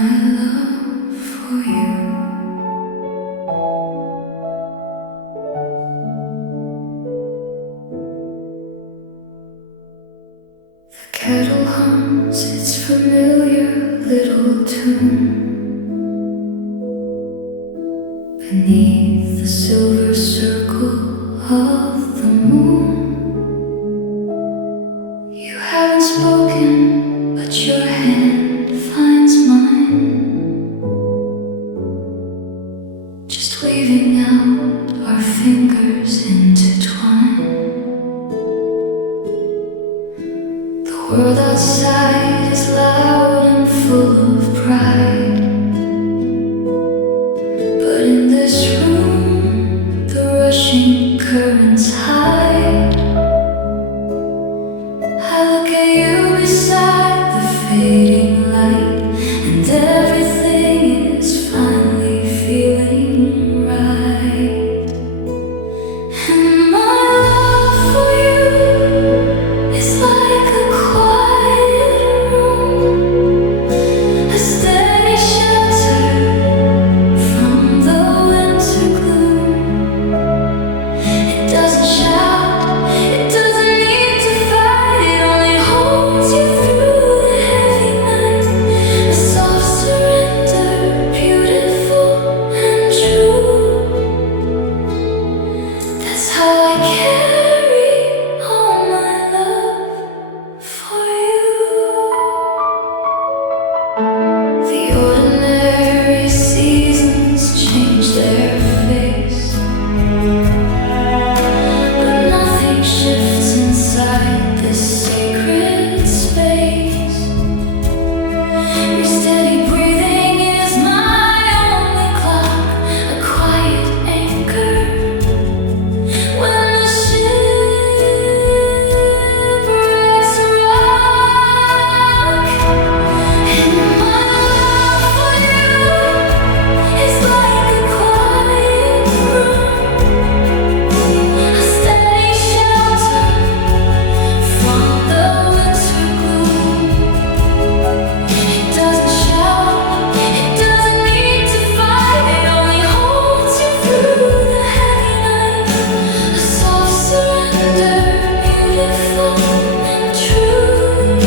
love for you. The kettle hums its familiar little tune beneath the silver circle of the moon. You haven't spoken, but your hand finds mine, just waving out our fingers intertwine. The world outside is loud and full of pride, but in this room the rushing currents hide. I look at you beside the fading light, and everything is finally feeling right. And my love for you is like a quiet room, a steady shelter from the winter gloom. It doesn't shout, it doesn't need to fight, it only holds you through the heavy night. A soft surrender, beautiful and true. That's how I carry all my love for you. The ordinary seasons change their face, but nothing shifts inside this sacred space. Your steady breathing is my only clock, a quiet anchor when the shipwrecks rock. And my love for you is like a quiet room, a steady shelter from the winter gloom. It doesn't shout, it doesn't need to fight, it only holds you through the heavy night. A soft surrender, beautiful and true.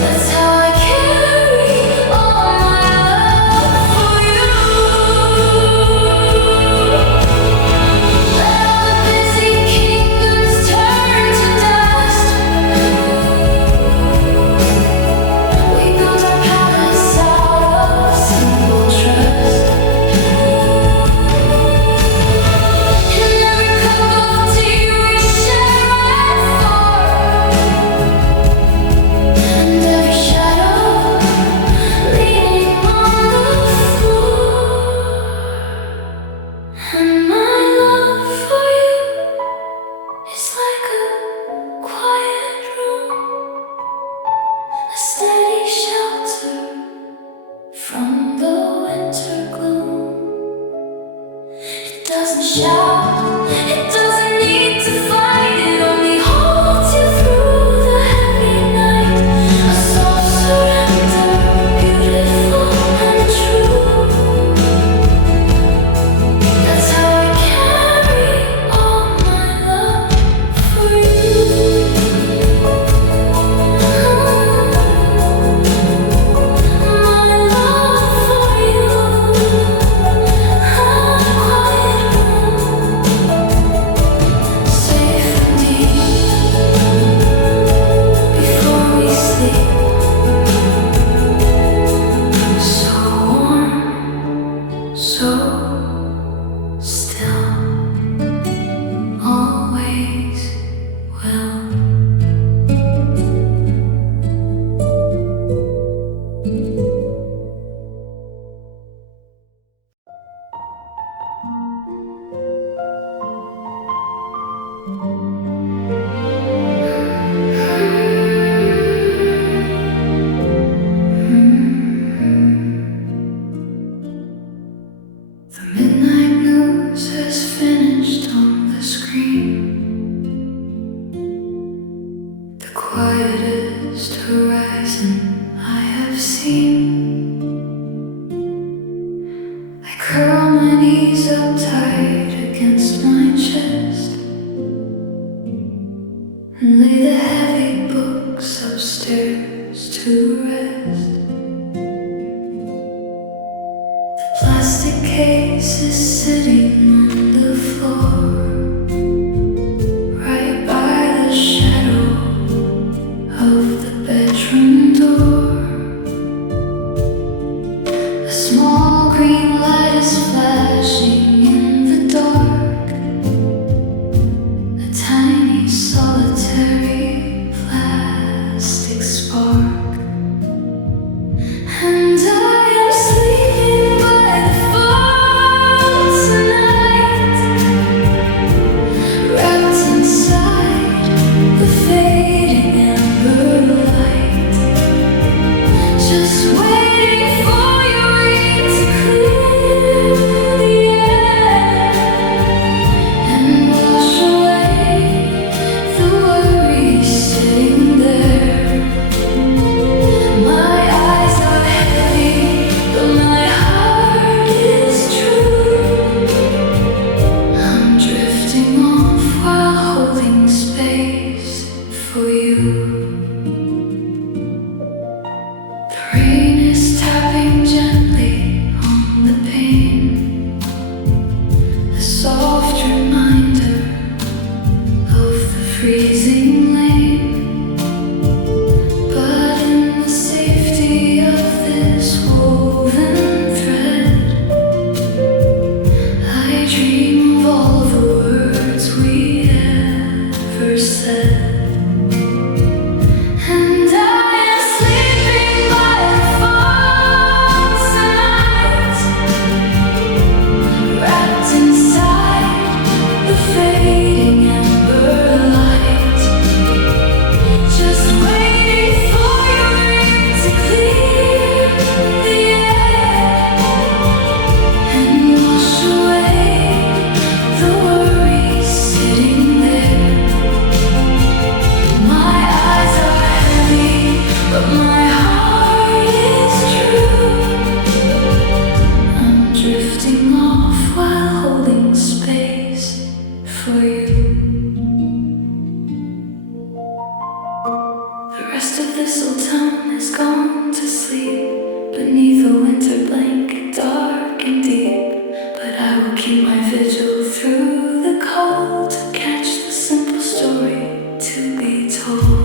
That's how I carry all my love for you. Let all the busy kingdoms turn to dust. We build our palace out of simple trust. In every cup of tea we share and pour, and every shadow leaning on the floor. And my love for you is like a quiet room, a steady shelter from the winter gloom. It doesn't shout, it doesn't need to fight, it only holds you through the heavy night. A soft surrender, beautiful and true. That's how I carry all my love for you. My love for you, a quiet room, safe and deep before we sleep. So warm, so still, always will. The midnight news has finished on the screen. The quietest horizon I have seen. and lay the heavy books upstairs to rest. The plastic case is sitting on the floor, right by the shadow of the bedroom door. A small green light is flashing in the dark, a tiny solitary plastic spark. And I am sleeping by the phone tonight, wrapped inside the fading amber light, just waiting for your rain to clear the air and wash away the worries sitting there. My eyes are heavy, but my heart is true. I'm drifting off while holding space for you. The rain is tapping gently on the pane, a soft reminder of the freezing lane. But in the safety of this woven thread, I dream of all the words we ever said. And I am sleeping by the phone tonight, wrapped inside the fading amber light, just waiting for your rain to clear the air and wash away the worries sitting there. My eyes are heavy, but my heart is true. I'm drifting off while holding space for you. The rest of this old town has gone to sleep beneath a winter blanket, dark and deep. But I will keep my vigil through the cold to catch the simple story to be told.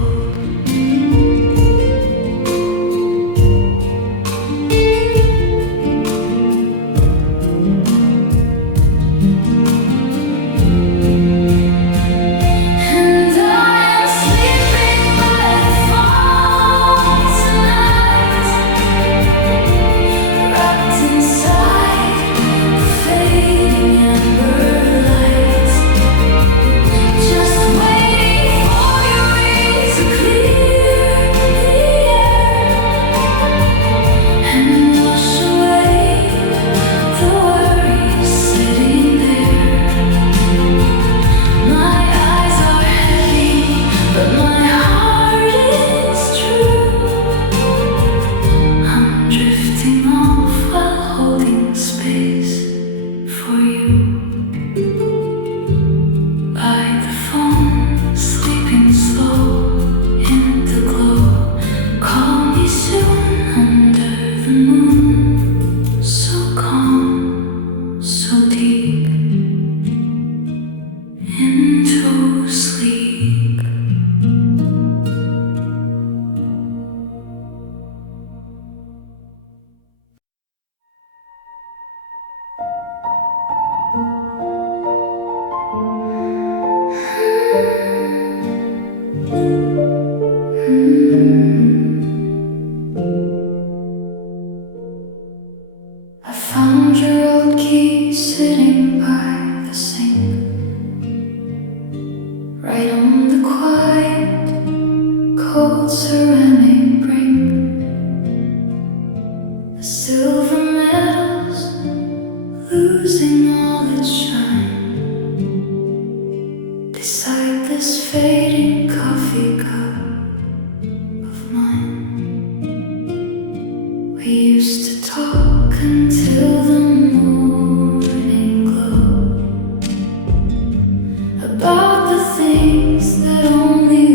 And I am sleeping by the phone tonight, wrapped inside the fading amber light, just waiting for your rain to clear the air and wash away the worries sitting there. My eyes are heavy, but my heart is true. I'm drifting off while holding space for you. By the phone, sleeping slow in the glow. Call me soon under the moon, so calm, so deep, into sleep. I found your old key sitting by the sink, right on the quiet, cold ceramic brink. The silver medals losing all its shine beside this fading coffee cup of mine. We used to talk until the morning glow about the things that only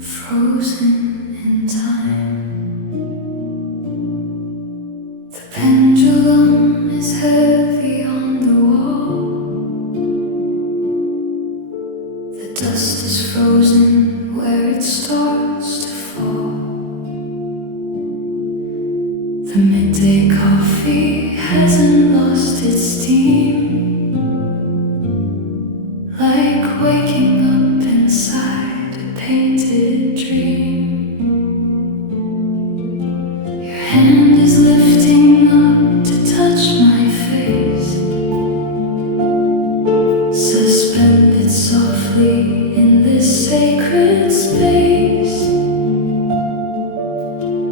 Frozen in time. The pendulum is heavy on the wall. The dust is frozen where it starts to fall. The midday coffee hasn't lost its steam. Like waking up inside a painted dream. Your hand is lifting up to touch my face, suspended softly in this sacred space.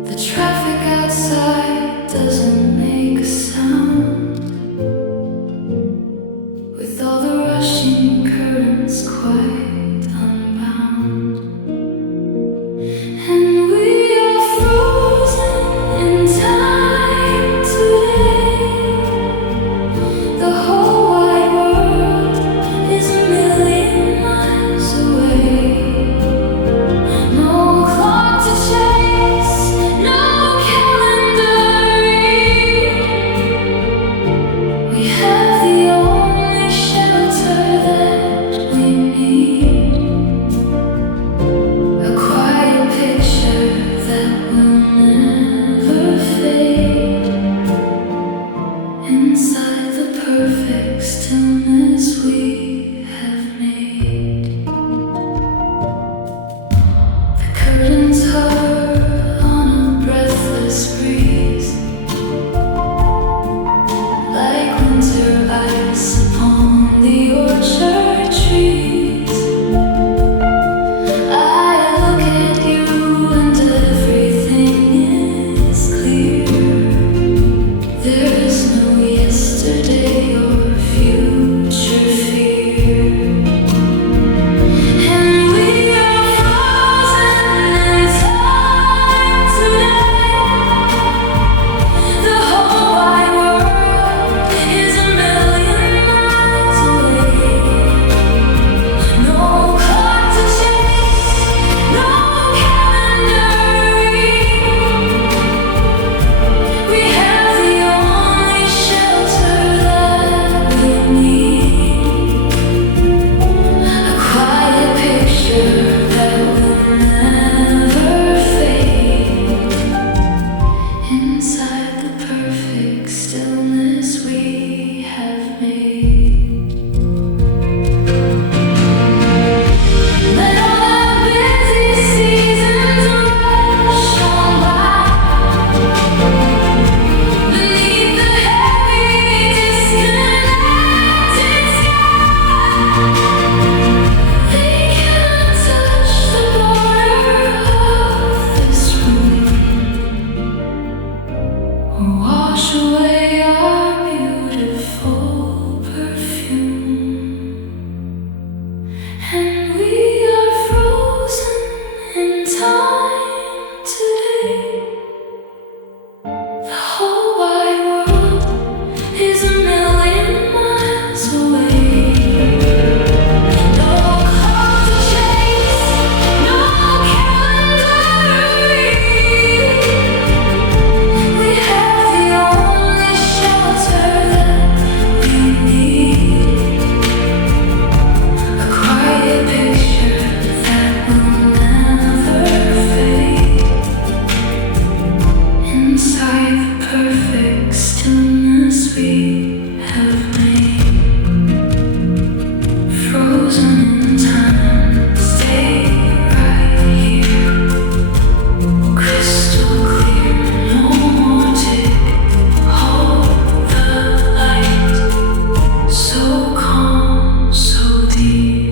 The traffic outside doesn't make a sound, with all the rushing currents quite unbound. And we are frozen in time today. The whole wide world is a million miles away. No clock to chase, no calendar read. We have the only shelter that we need. A quiet picture that will never fade. Inside the perfect stillness we have made. The curtains hover on a breathless breeze, like winter ice upon the orchard trees. I look at you and everything is clear. There is no yesterday or future fear. And we are frozen in time today. The whole wide world is a million miles away. No clock to chase, no calendar read. We have the only shelter that we need. A quiet picture that will never fade. Inside the perfect stillness we have made. Let all the busy seasons rush on by. Beneath the heavy, disconnected sky, they cannot touch the border of this room, or wash away our beautiful perfume. And we are frozen in time today. The whole wide world is a million miles away. No clock to chase, no calendar read. We have the only shelter that we need. A quiet picture that will never fade. Inside the perfect stillness we have made. Frozen in time, stay right here. Crystal clear, no more tick. Hold the light, so calm, so deep.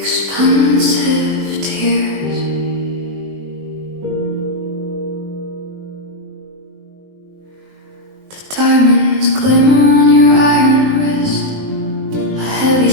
Expansive tears. The diamonds glimmer on your iron wrist. A heavy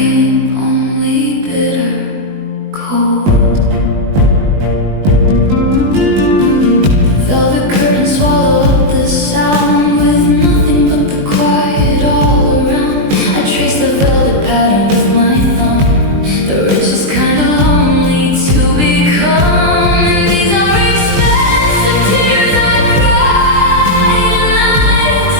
tracking only bitter cold. Velvet curtains swallow up the sound with nothing but the quiet all around. I trace the velvet pattern with my thumb. The richest kind of lonely to become. And these are expensive tears I cry tonight,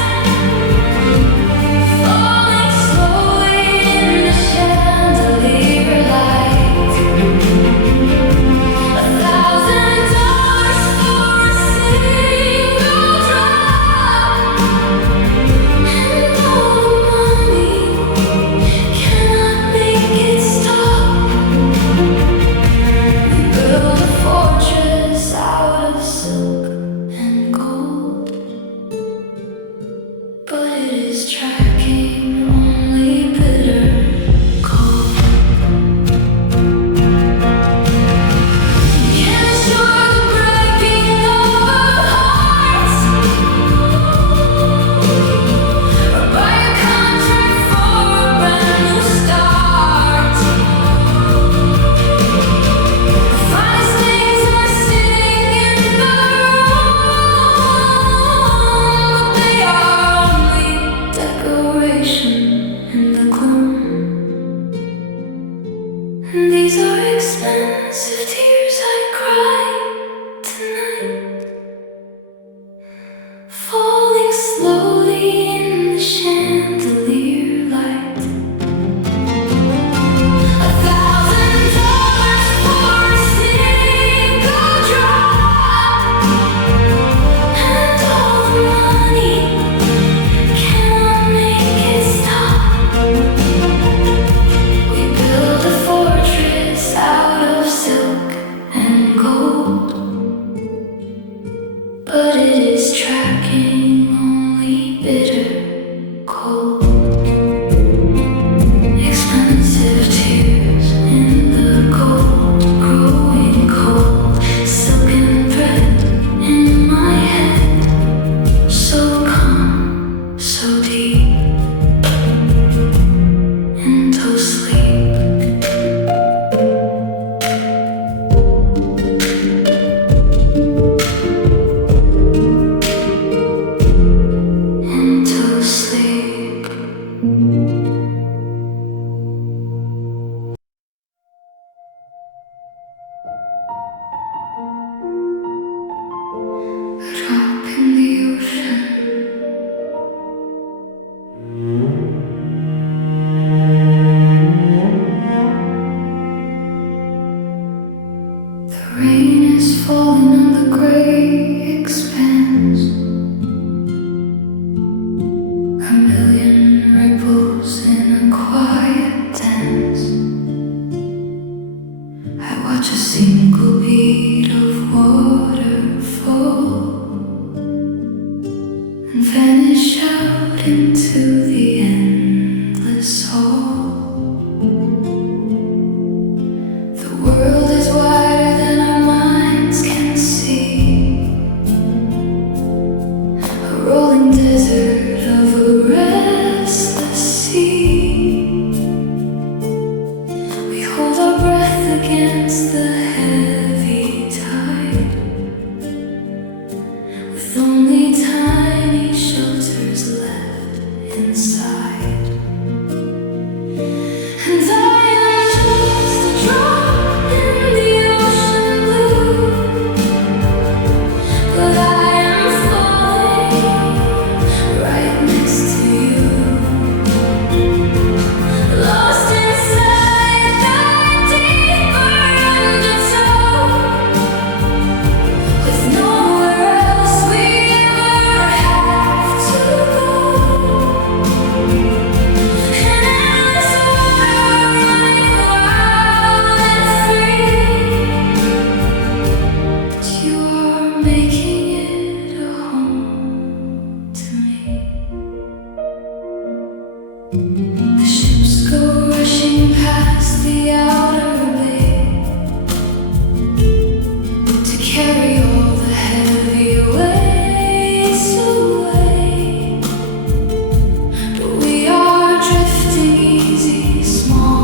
falling slowly in the chandelier light. $1,000 for a single drop, and all the money cannot make it stop. We build a fortress out of silk and gold, but it is tracking only bitter cold. Can ensure the breaking of hearts, or buy a contract for a brand new start. The finest things are sitting in the room, but they are only decoration in the gloom. And these are expensive tears I cry tonight, falling slowly in the chandelier light. $1,000 for a single drop, and all the money cannot make it stop. We build a fortress out of silk and gold, but it is tracking only bitter cold. Expensive tears in the cold, growing cold, silken thread in my head, so calm, so deep, into sleep. Into sleep. A drop in the ocean. The rain is falling on the gray expanse. A million ripples in a quiet dance. I watch a single bead of water fall and vanish out into the endless hall. The world is wider than our minds can see, a rolling desert of a restless sea. We hold our breath against the heavy tide, with only tiny shelters left inside. And I am just a drop in the ocean blue, but I am falling right next to you, lost inside the deeper undertow, with nowhere else we ever have to go. And endless water running wild and free, but you are making it a home to me. The ships go rushing past the outer bay to carry all the heavy weights away. But we are drifting easy, small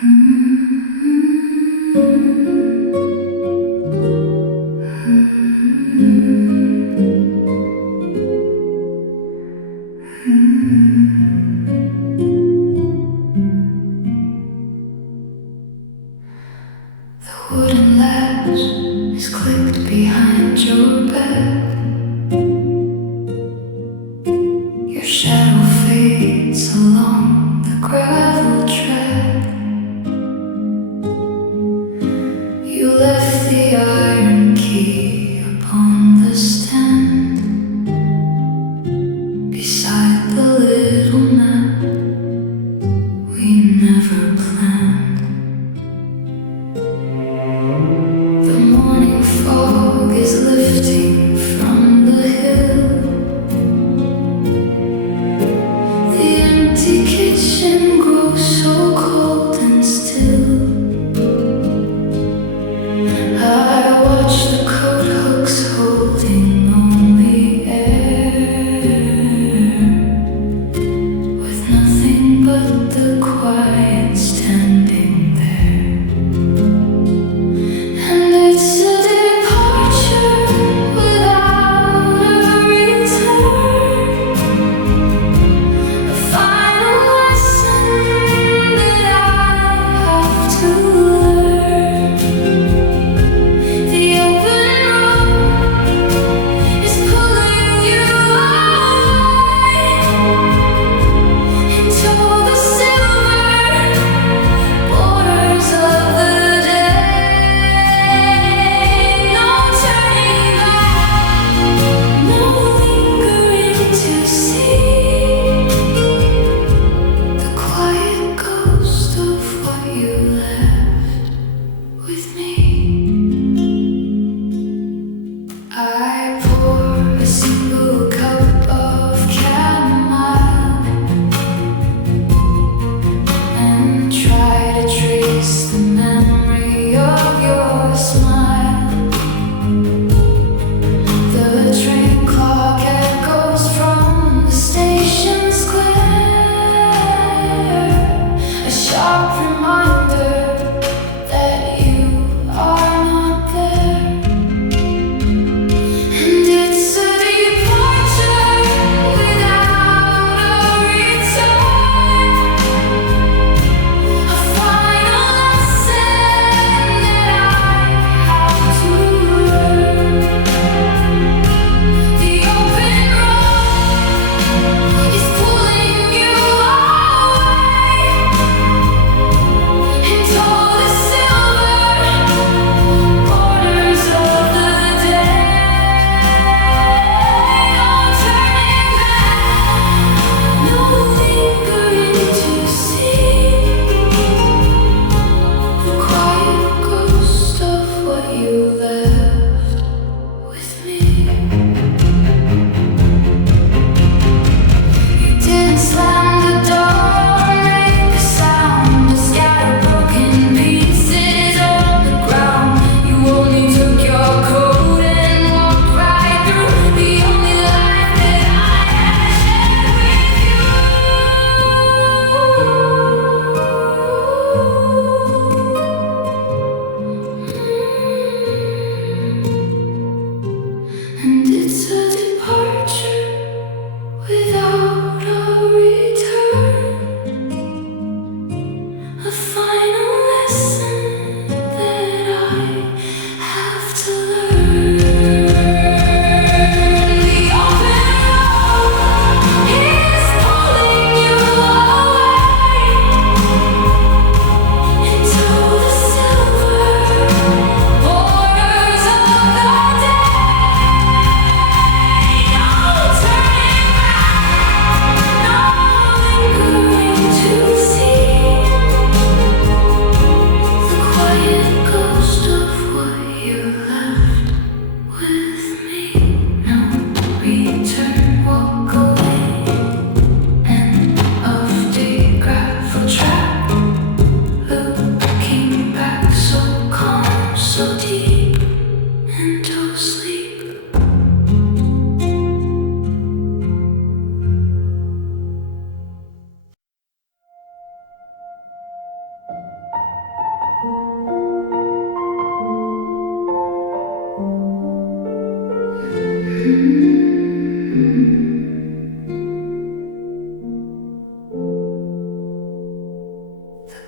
Wooden latch is clicked behind your back. Your shadow fades along the gravel track. You left the iron key upon the stand beside the little map we never planned. The morning fog is lifting from the hill. The empty kitchen grows so cold and still. I watch the coat hooks holding only air, with nothing but the quiet standing there. And it's a departure without a return, a final lesson that I have to learn. The open road is pulling you away into the silver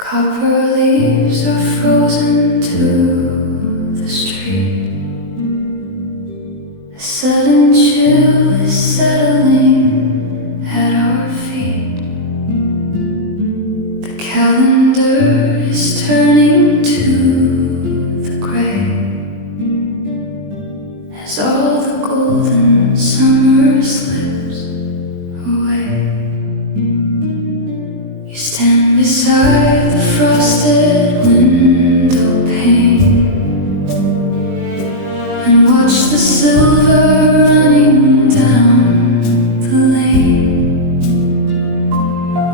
Copper leaves are frozen to the street. A sudden chill is settling at our feet. The calendar is turning to the gray as all the golden summer slips away. You stand beside the frosted window pane and watch the silver running down the lane.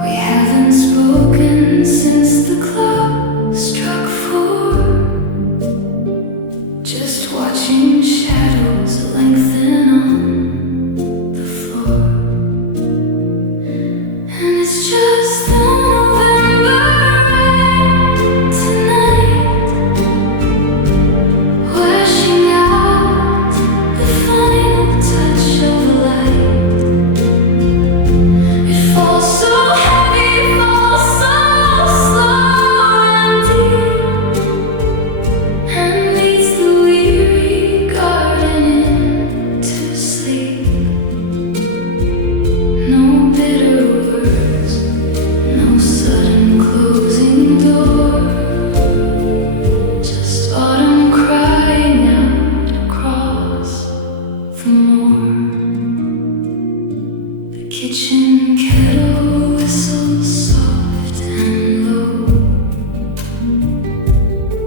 We haven't spoken since the clock struck 4, just watching shadows lengthen on the floor. And it's just the November rain tonight, washing out the final touch of light. It falls so heavy, falls so slow and deep, and leads the weary garden into sleep. No bitter words, no sudden closing door, just autumn crying out across the moor. The kitchen kettle whistles soft and low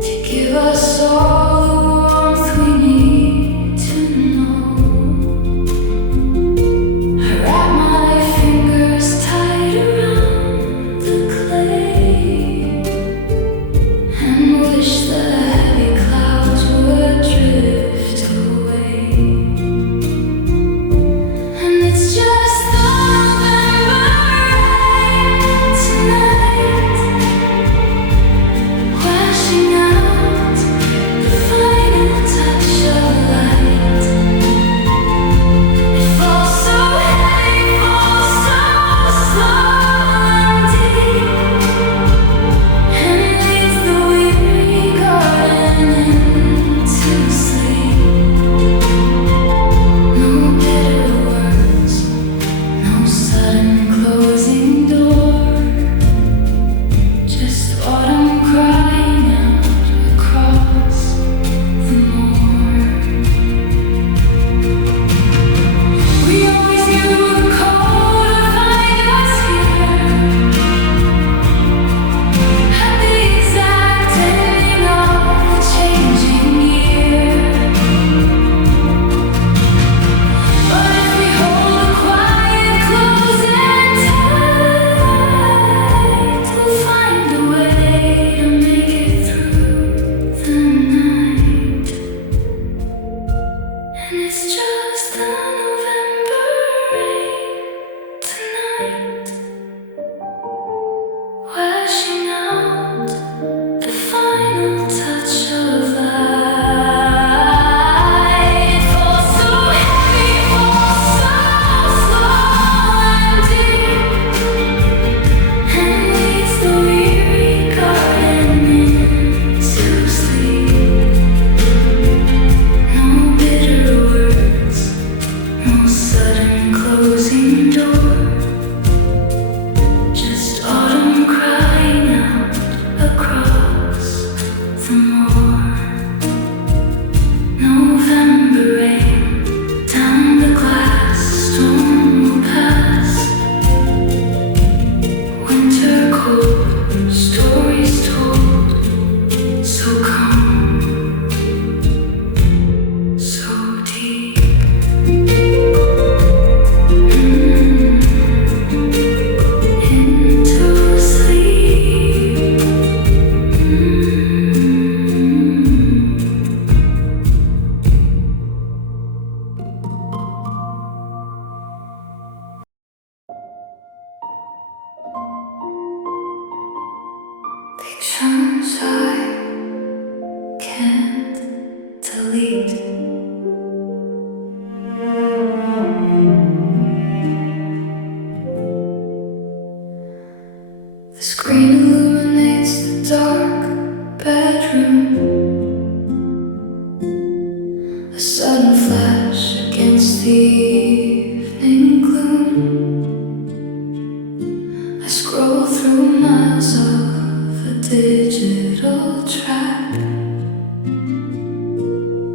to give us all the warmth we need to know. I wrap my fingers tight around the clay and wish the heavy clouds would drift away. And it's just the November rain tonight, washing out the final touch of light. It falls so heavy, falls so slow and deep, and leads the weary garden into sleep. No bitter words, no sudden closing door, just autumn crying out across the moor. We always knew the cold would find us here, at the exact ending of the changing year. But if we hold a quiet close and tight, we'll find a way to make it through the night. And it's just the November rain tonight, washing out the final touch of light. It falls so heavy, falls so slow and deep, and leads the weary garden into sleep. No bitter words, no sudden closing door, just autumn crying out across the moor. November rain, down the glass, storm will pass. Winter cold, stories told, so calm, so deep. Into sleep. Pictures I can't delete. The screen illuminates scroll through miles of a digital track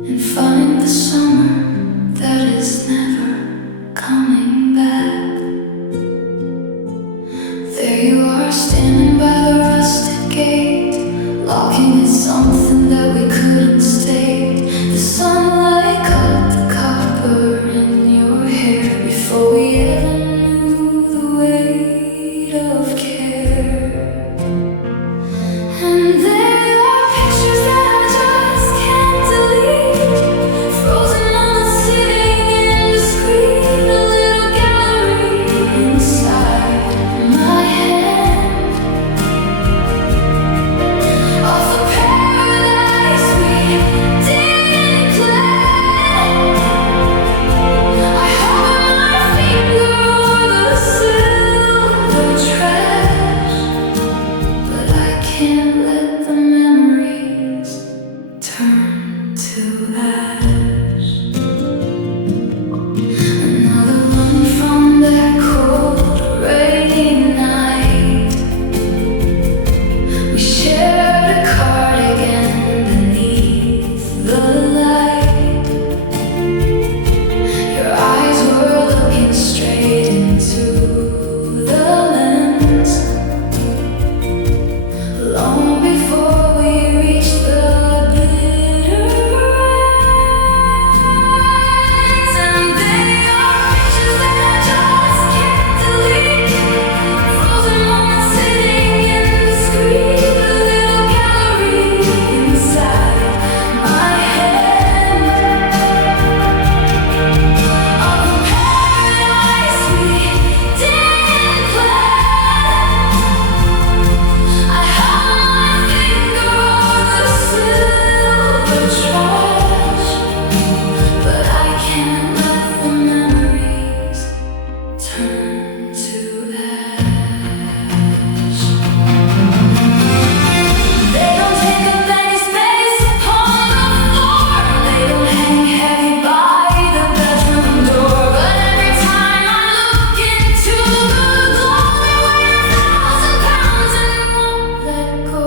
and find the summer that is never coming back. There you are, standing by the rusted gate, locking at something that we couldn't state. The sunlight caught the copper in your hair before we ever knew the weight of care. And there are pictures that I just can't delete, frozen on the ceiling in discreet, a little gallery inside my head of a paradise we didn't plan. I hold my finger on the silver trash, but I can't let the memories turn to ash. Another one from that cold, rainy night. We shared a cardigan beneath the light. Your eyes were looking straight into the lens, long before we reached the bitter ends. And they are pictures that I just can't delete, frozen moments sitting in discreet, a little gallery inside my head of a paradise we didn't plan. I held my finger on the silver trash, but I can't let the memories turn to ash. They don't take up any space upon the floor. They don't hang heavy by the bedroom door. But every time I look into the glow, they weigh 1,000 pounds and won't let go.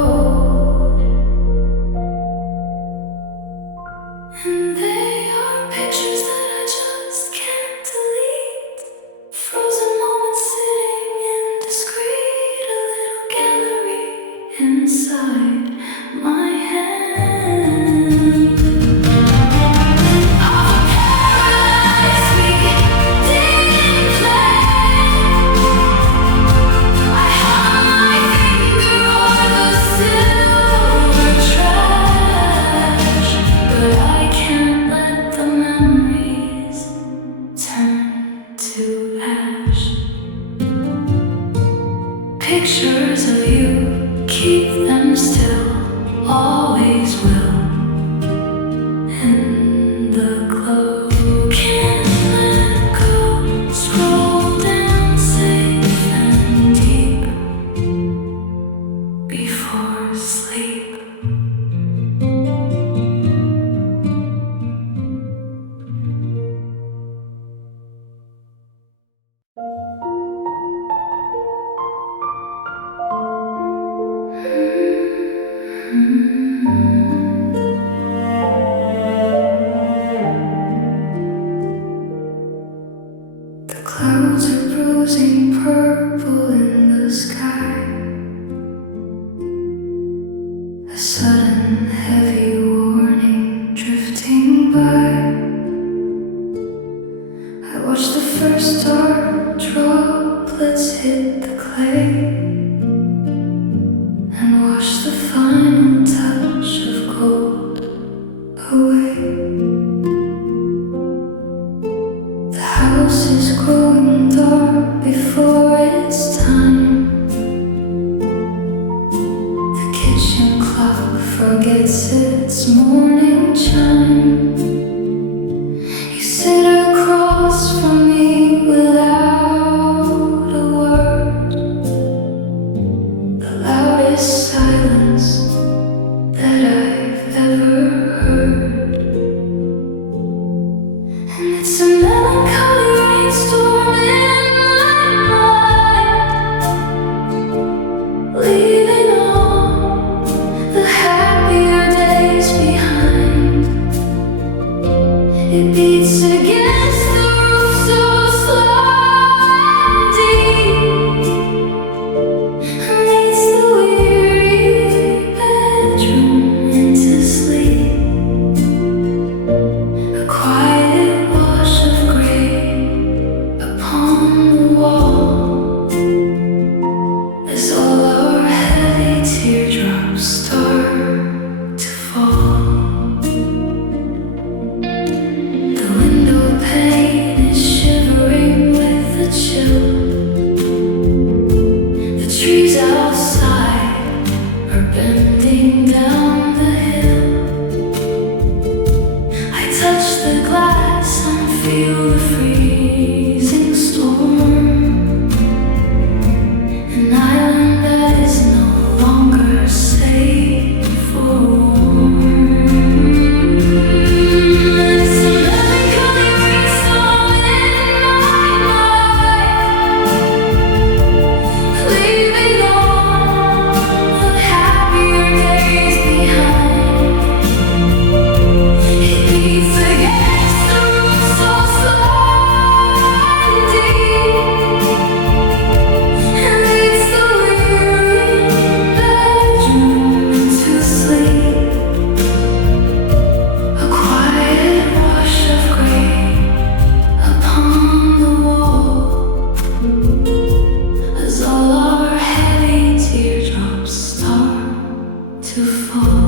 And they are pictures that I just can't delete, frozen moments sitting indiscreet, a little gallery inside my hand of a paradise we didn't plan. I held my finger on the silver trash, but I can't let the memories turn to ash. Pictures of you, keep them still, always will. In the glow, can't let go. Scroll down safe and deep before sleep. The clouds are bruising purple in the sky. A sudden heavy warning drifting by. I watch the first dark droplets hit the clay and wash the final touch of gold away. The house is growing dark before it's time. The kitchen clock forgets its morning chime. You sit across from me without a word, the loudest silence that I've ever heard. And it's a melancholy rainstorm in my mind. bending down the hill. I touch the glass and feel the freezing storm. An island that is no longer safe for warm. It's a melancholy rainstorm in my mind, leaving all the happier days behind. It beats against the roof so slow and deep, and leads the weary bedroom into sleep. A quiet wash of gray upon the wall, as all our heavy teardrops start to fall.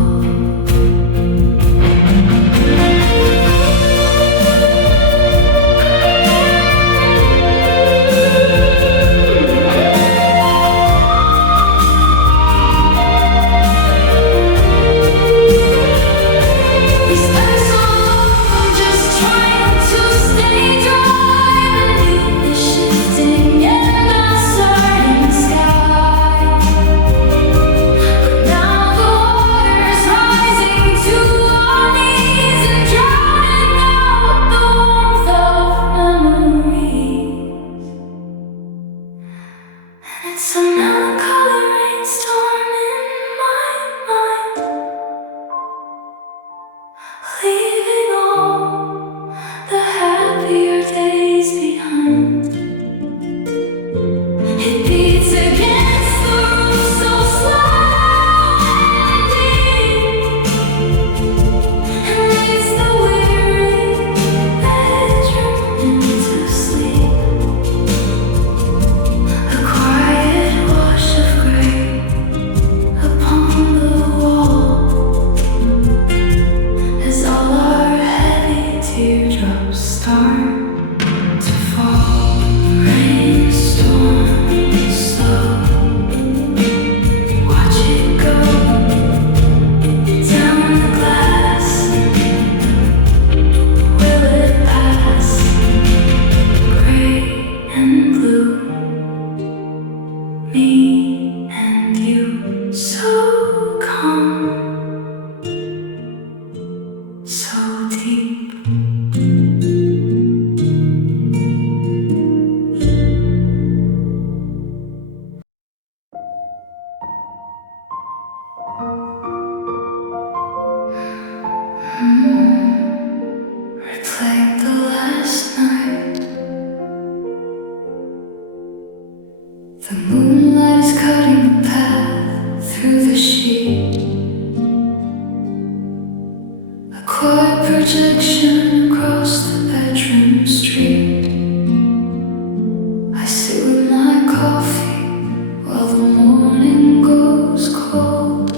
We spend so long just trying to stay dry beneath the shifting and uncertain sky. But now the water's rising to our knees and drowning out the warmth of memories. And it's a melancholy rainstorm in my mind, leaving all the happier days behind. It beats against the roof so slow and deep, and leads the weary bedroom into sleep. A quiet wash of gray upon the wall, as all our heavy teardrops start to fall. Rainstorm slow, watch it go down the glass. Will it pass? Gray and blue, me and you, so calm, so deep. Replaying the last night. The moonlight is cutting the path through the sheet. A quiet projection across the bedroom street. I sit with my coffee while the morning goes cold.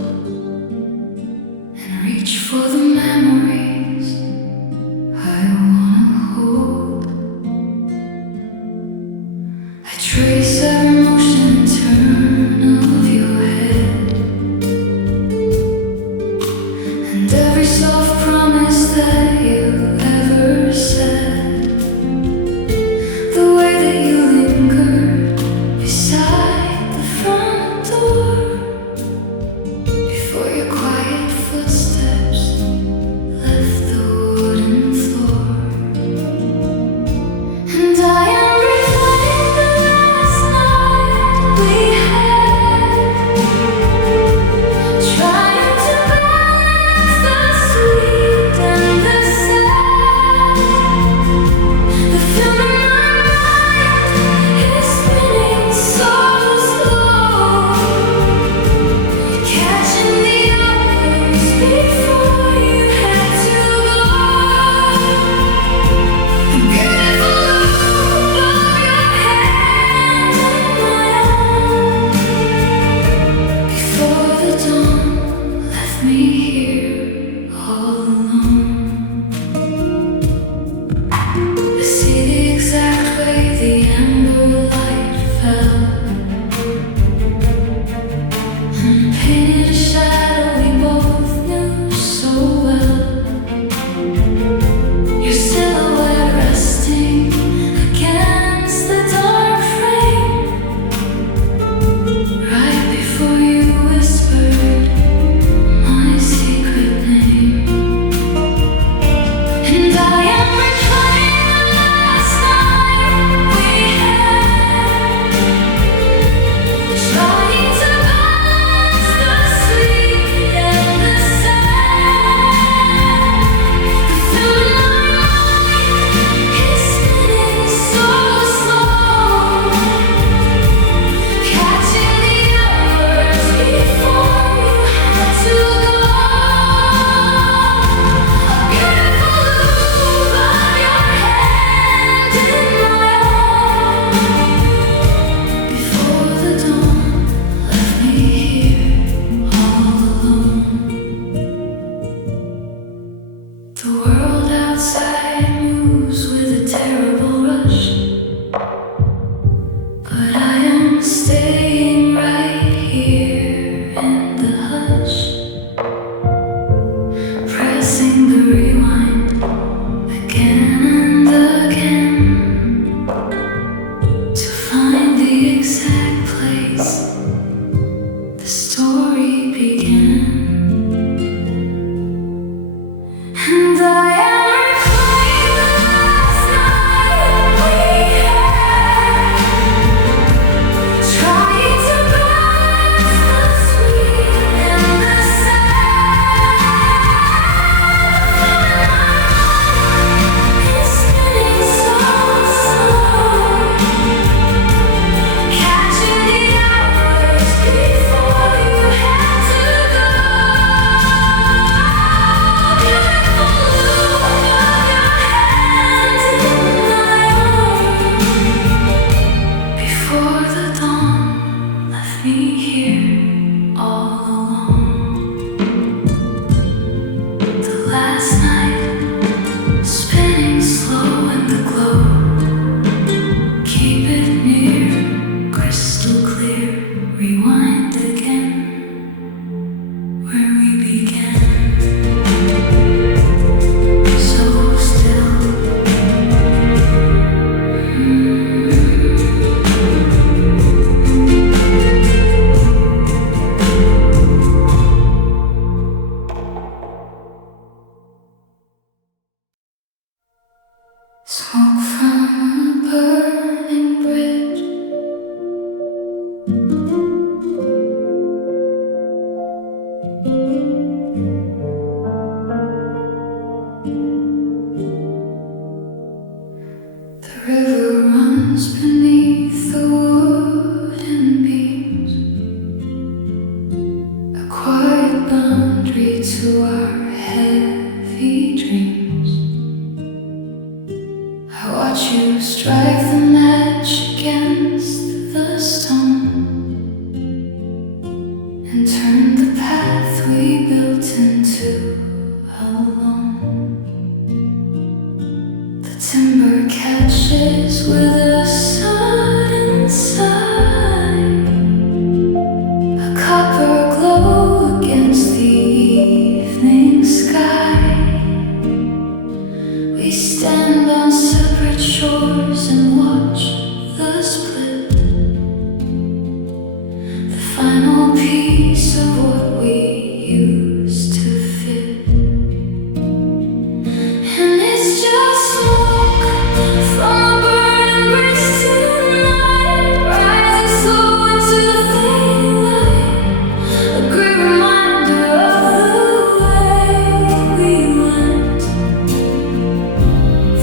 here all alone. The last night, spinning slow in the glow. Keep it near, crystal clear. Rewind again, where we began. So still. Smoke from a burning bridge. The river runs beneath the wooden beams, a quiet boundary to our heavy dreams. I watch you strike the match against the stone and turn the path we built into alone. The timber catches with a sudden sigh, a copper glow against the evening sky. We stand on separate shores and watch the split, the final piece of what we used to fit. And it's just smoke from a burning bridge tonight, rising slow into the fading light, a great reminder of the way we went.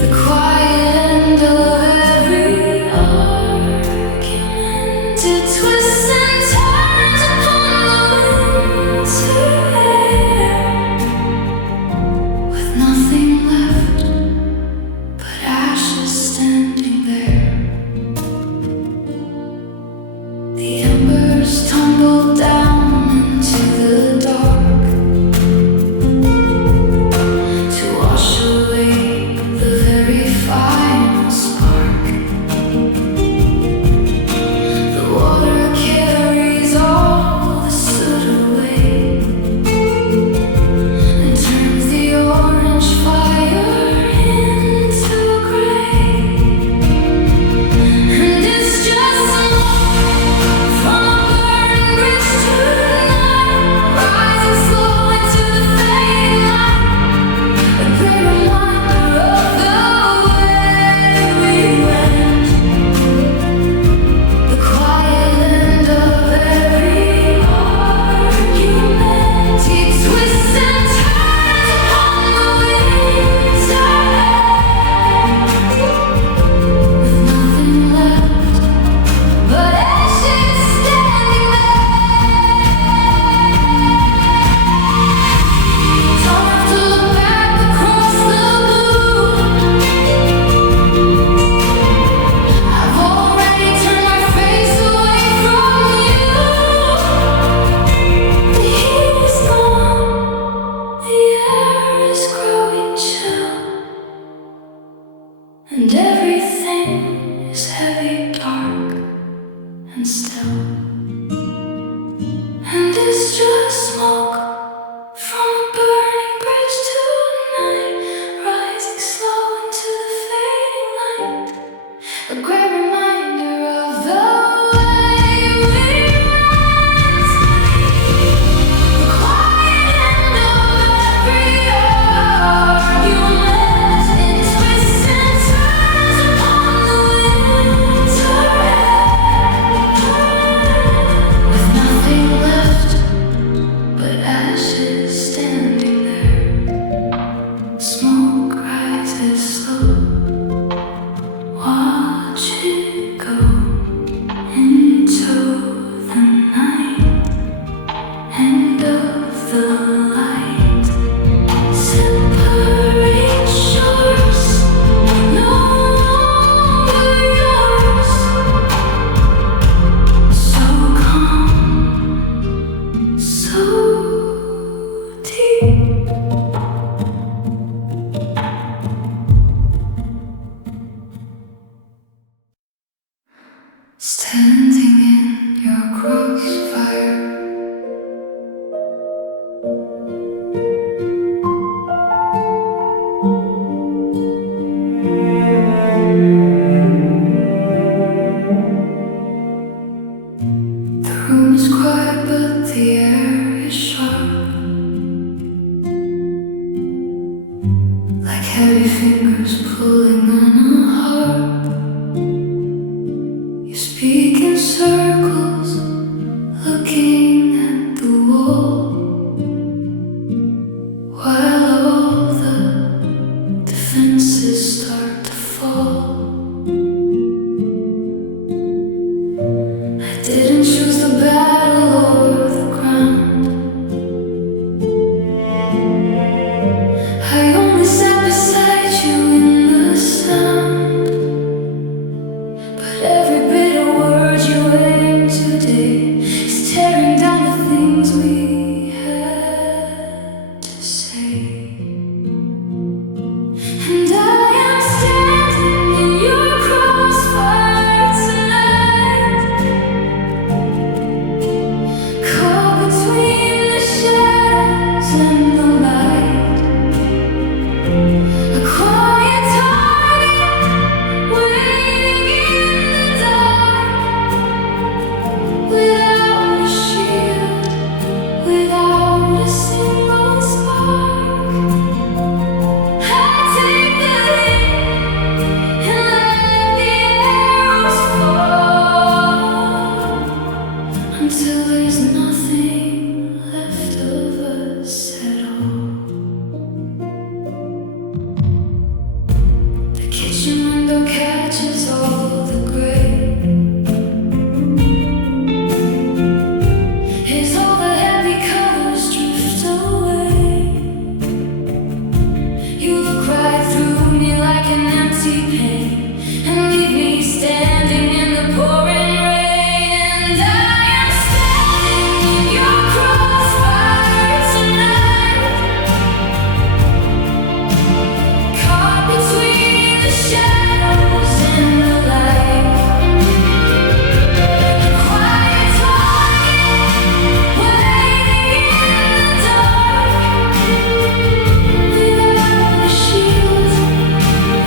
The quiet end of every argument, it twists and turns upon the winter air. things we had to say. And I am standing in your crossfire tonight, caught between the shadows and the light. A quiet target waiting in the dark, without a shield, without a single spark. I take the hit and let the arrows fall, until there's nothing left of us at all. The kitchen window catches all the gray. As all the happy colors drift away, you look right through me like an empty pane and leave me standing in the pouring rain. And I am standing in your crossfire tonight, caught between the shadows and the light. A quiet target waiting in the dark, without a shield,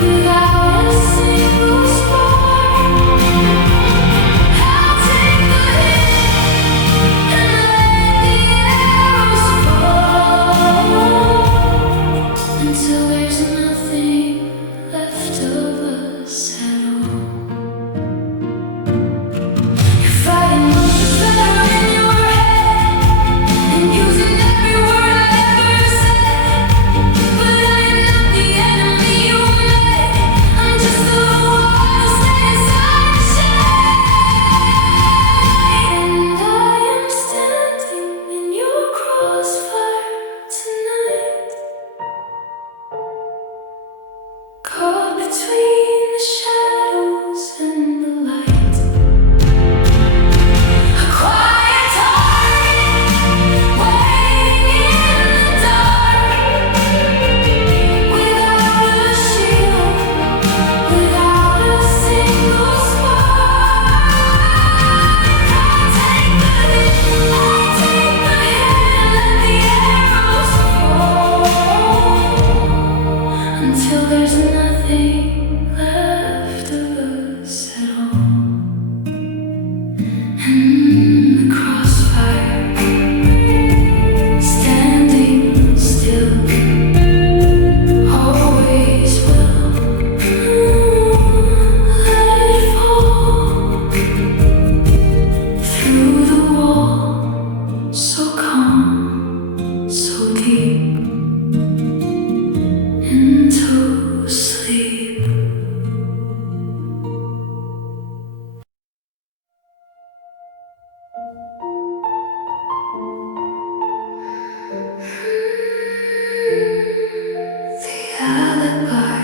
without a single spark. I'll take the hit and let the arrows fall, until there's nothing left of us at all. You're fighting much better in your head and using every word I ever said. But I am not the enemy you made. I'm just the one who stays unashamed. And I am standing in your crossfire tonight, caught between the shadows and the light. A quiet target waiting in the dark, without a shield, without a single spark. I take the hit and let the arrows fall, until there's nothing left of us at all. And the crossfire, standing still, always will. Let it fall through the wall, so calm, so deep, into sleep. The alibi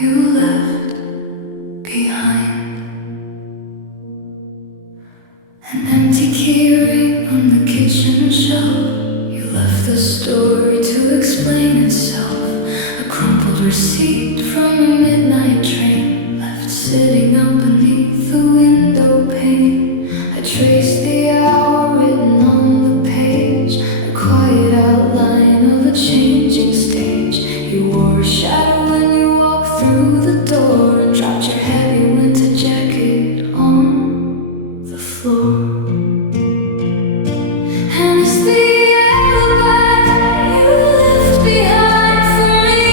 you left behind, an empty keyring on the kitchen shelf. You left the story to explain itself. A crumpled receipt from a midnight train, left sitting up beneath the window pane. I traced the hour written on the page, a quiet outline of a changing stage. You wore a shadow when you walked through the door and dropped your heavy winter jacket on the floor. And it's the alibi you left behind for me.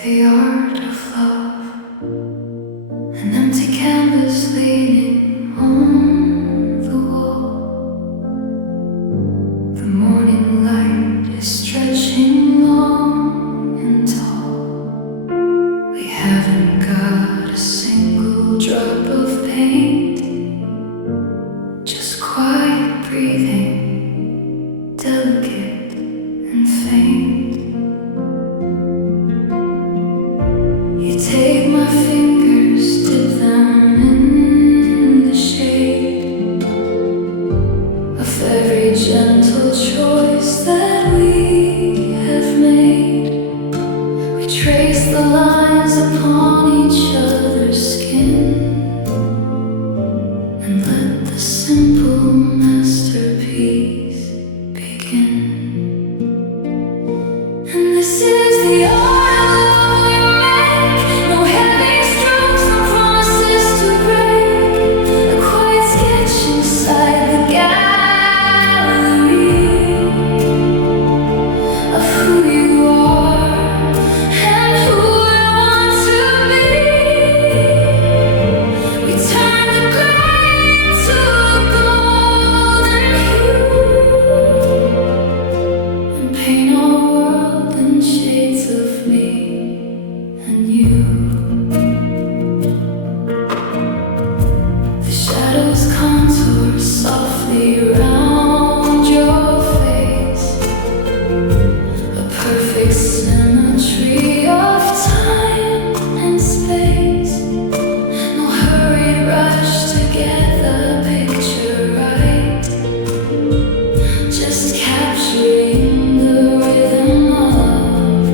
The art of love, an empty canvas leaning on the wall. The morning light is stretching long and tall. We haven't got a single drop of paint, just quiet breathing, delicate and faint. You take my fingers, dip them in the shade of every gentle choice that we have made. We trace the lines upon each other's skin and let the simple masterpiece begin. And this is the art. Softly round your face, a perfect symmetry of time and space. No hurried rush to get the picture right, just capturing the rhythm of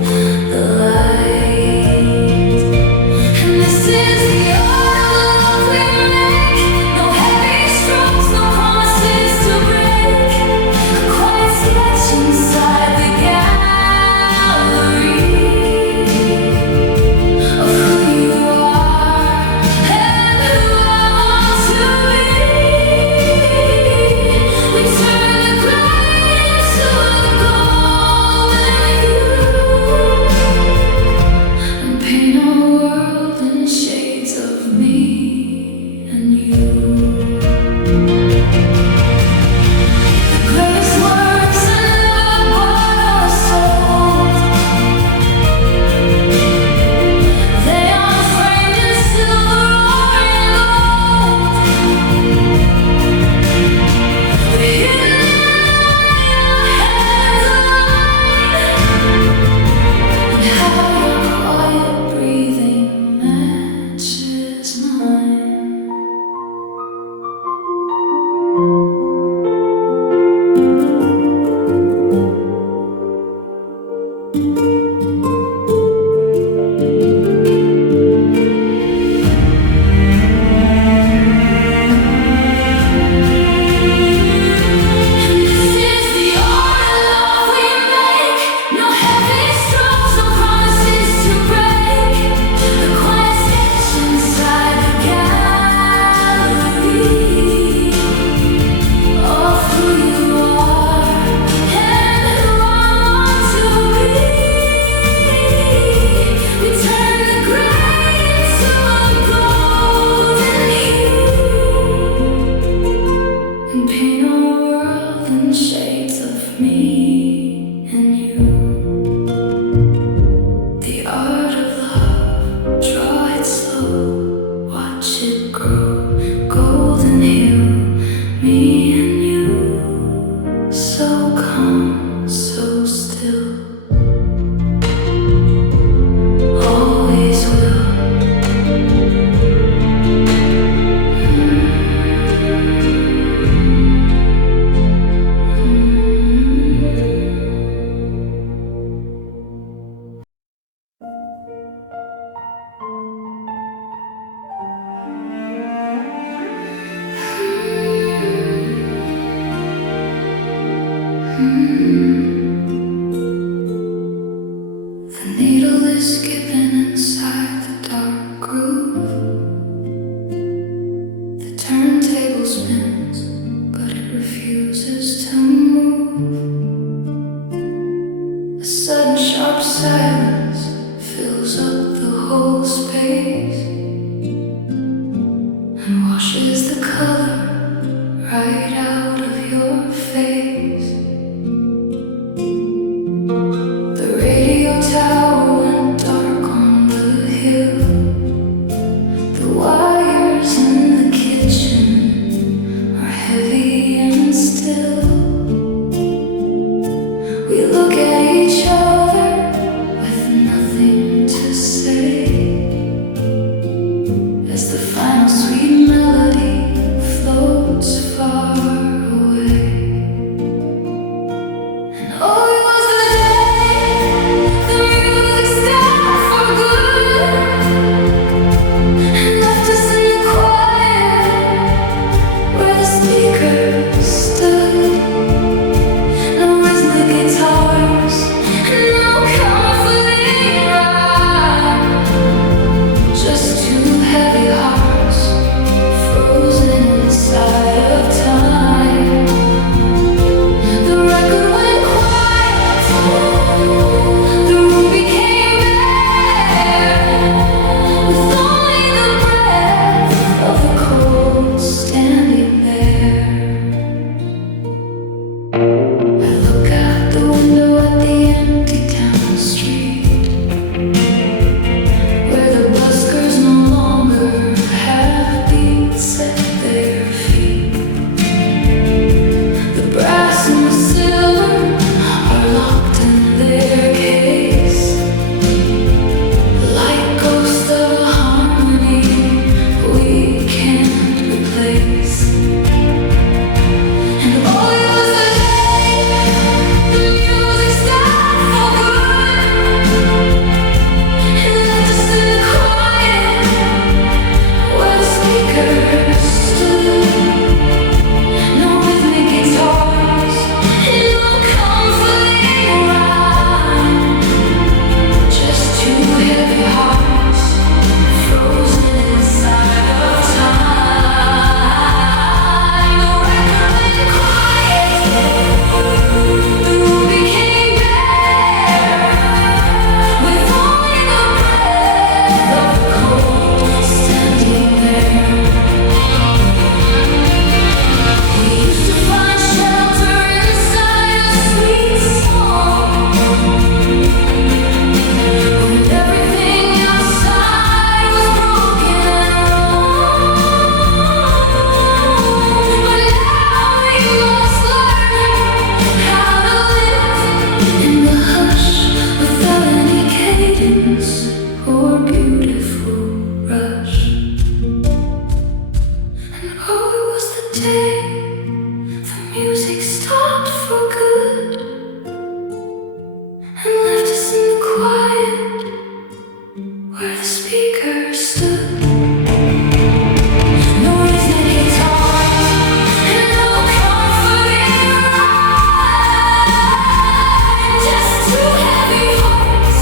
the light. And this is the art we make, no heavy strokes, no promises to break. A quiet sketch inside the gallery of who you are and who I want to be. We turn the gray into a golden hue and paint a world in shades of me and you. Grace works and what are sold. They are framed in silver or in gold. We're hidden in your hands alive, and how your quiet breathing matches mine. This is the art of love we make. No heavy strokes, no promises to break. The quiet sketch inside the gallery of who you are and who I want to be. We turn the gray into a golden hue and paint a world in shades of me and you. The art of love, draw it slow, watch it grow, golden hue, me and you. So calm, so still, always will. Mm-hmm. silence fills up the whole space and washes the color right out of your face. The radio tower went dark on the hill. The wires in the kitchen are heavy and still. We look at each other with nothing to say as the final sweet melody floats far away. And oh, it was the day the music stopped for good and left us in the quiet where the speakers stood. No rhythmic guitars and no comforting rhyme, just two heavy hearts frozen inside of time. The record went quiet, the room became bare, with only the breath of the cold standing there. I look out the window at the empty town street, where the buskers no longer have beats at their feet. The brass and the silver are locked in their case, like ghosts of a harmony we can't replace. And oh, it was the day the music stopped for good and left us in the quiet where the speakers stood. No rhythmic guitars and no comforting rhyme, just two heavy hearts frozen inside of time. The record went quiet, the room became bare, with only the breath of the cold standing there. We used to find shelter inside a sweet song, when everything outside was broken and wrong. But now we must learn how to live in the hush without any cadence or beautiful rush. And oh, it was the day the music stopped for good and left us in the quiet where the speakers stood. No rhythmic guitars and no comforting rhyme, just two heavy hearts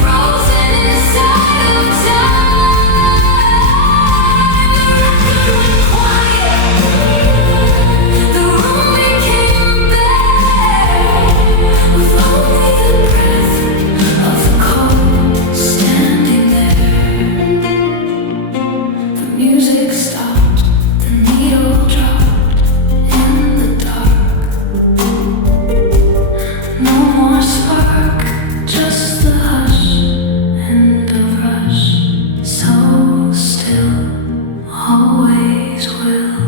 frozen inside of time. The record went quiet, the room became bare, with only the breath of the cold standing there. The music stopped, the needle dropped in the dark. No more spark, just the hush and the rush, so still, always will.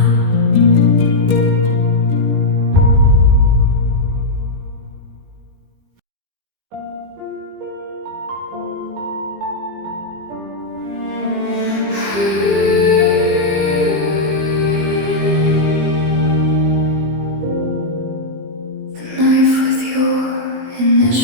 The knife with your initials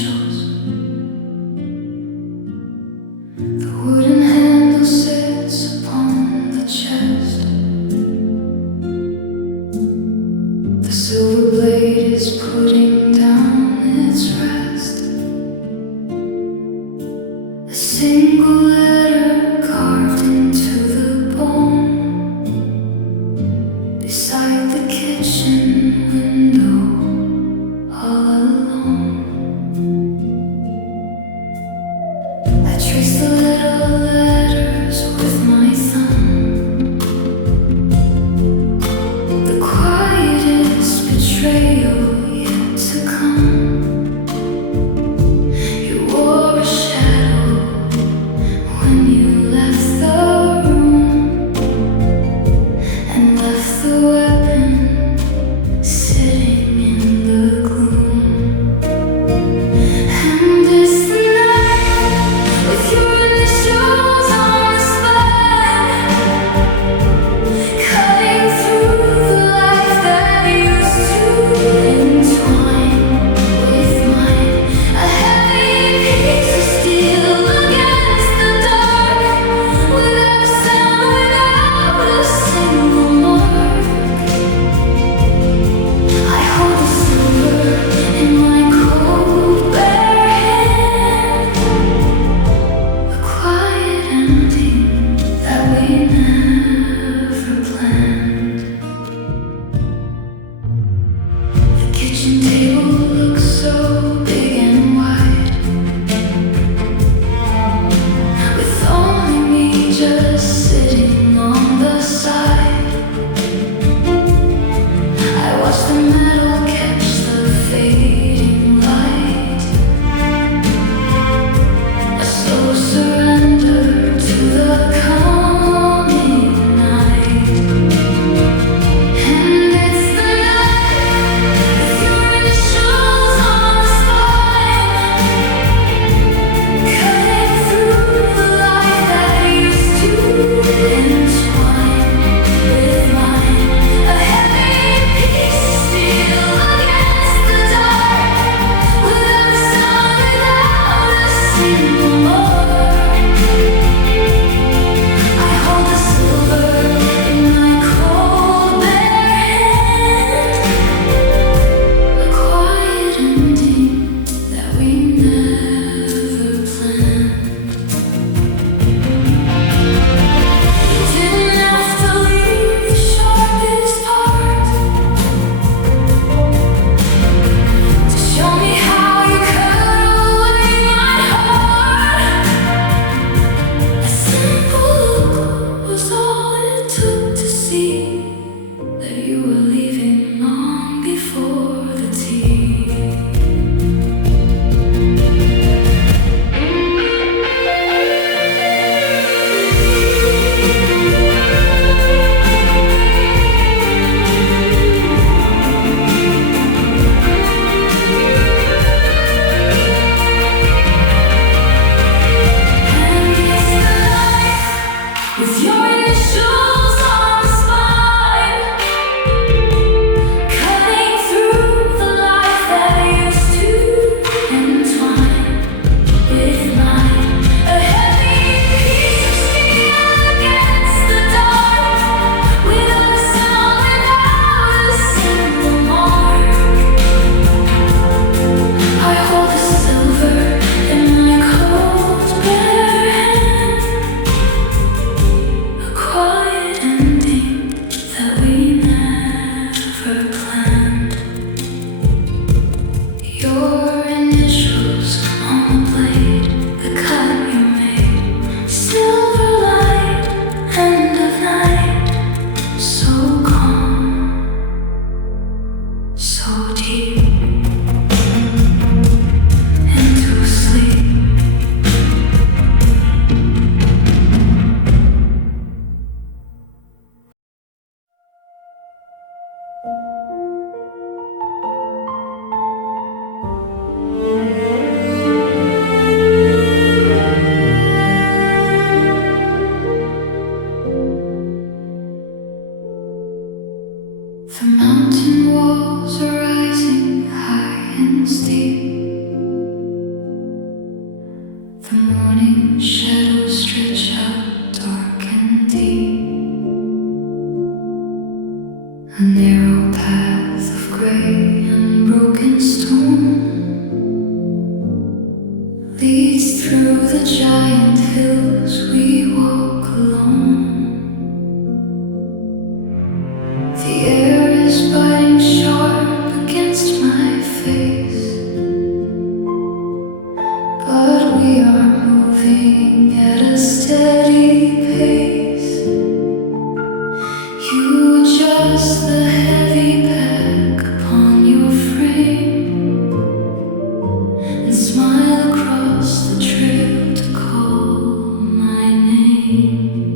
and smile across the trail to call my name.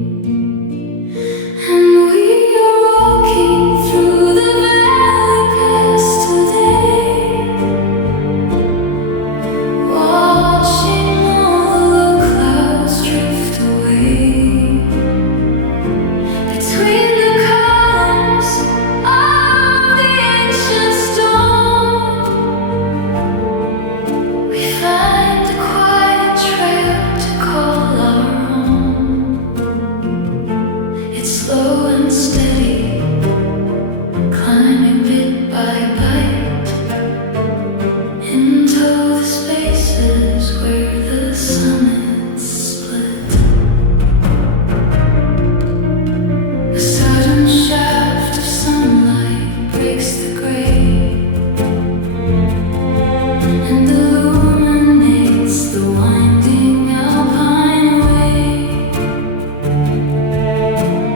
And we are walking through the valley past today, watching all the clouds drift away between the colors of the ancient stone. We find a quiet trail to call our own. It's slow and steady, climbing bit by bite into the spaces where the summits split. A sudden shaft of sunlight breaks the gray and illuminates the winding alpine way.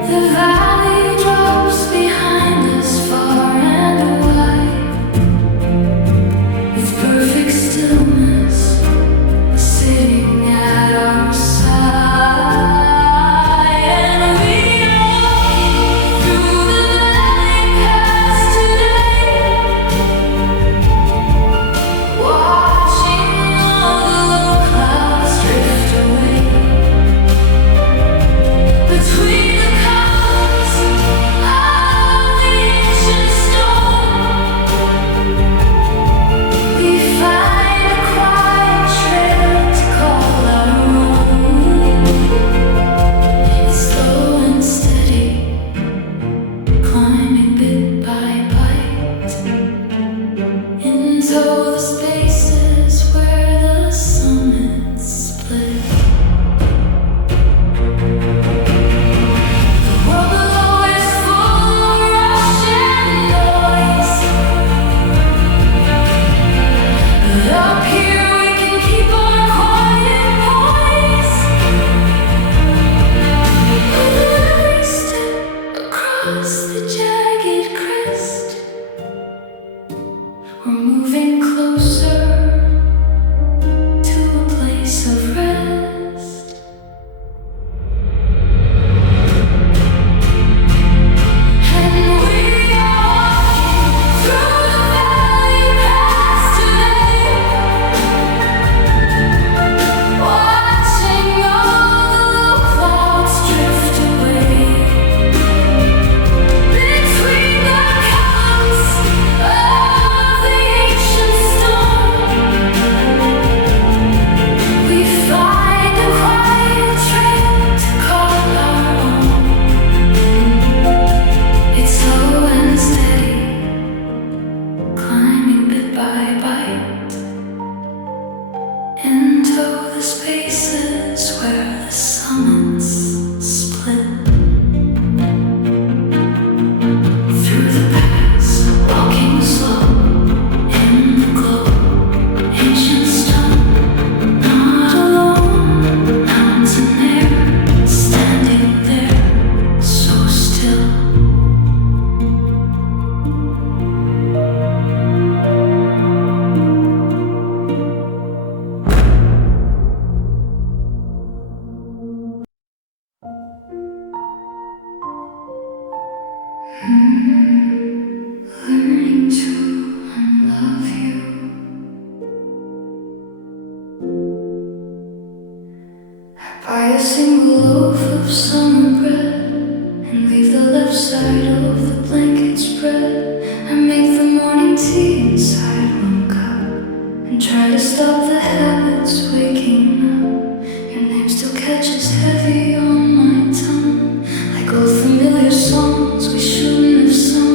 The valley drops behind us far and wide, with perfect stillness sitting at our side. And we are through the valley past today, watching all the clouds drift away between the colors of the ancient stone. We find a quiet trail to call our own. It's slow and steady, climbing bit by bite into the spaces where the summits split. The world below is full of rush and noise, but up here we can keep our quiet voice. With every step across the jagged crest, we're moving closer to a place of rest. And we are walking through the valley past today, watching all the clouds drift away between the colors of the ancient stone. We find a quiet trail to call our own. It's slow and steady, climbing bit by bite into the spaces where the summits split. Through the paths, walking slow in the glow, ancient stone, not alone. Mountain air, standing there, so still. Learning to unlove you. Buy a single loaf of summer bread and leave the left side of the blanket spread. I make the morning tea inside one cup and try to stop the habits waking up. Your name still catches heavy on my tongue, like old familiar songs we shouldn't have sung.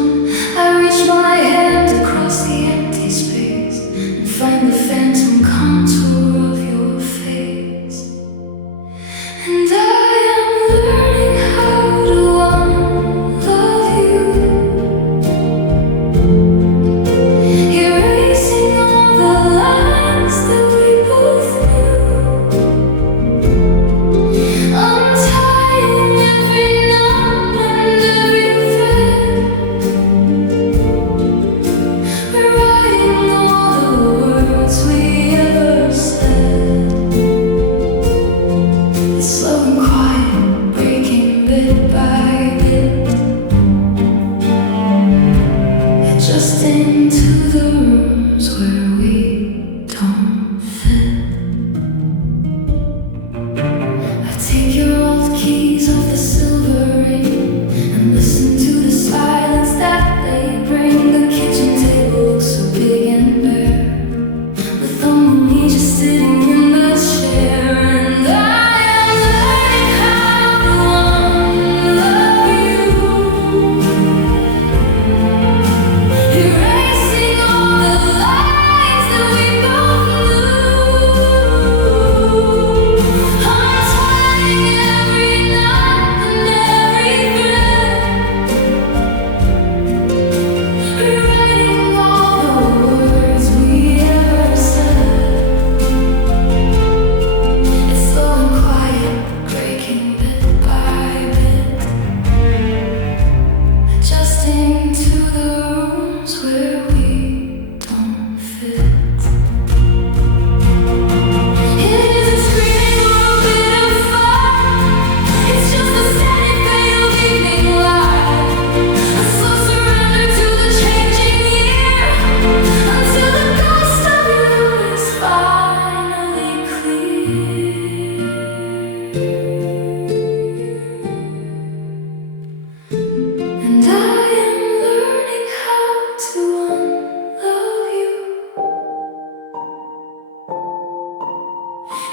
I reach my hand across the empty space and find the phantom contour of your face. And I am learning how to unlove you.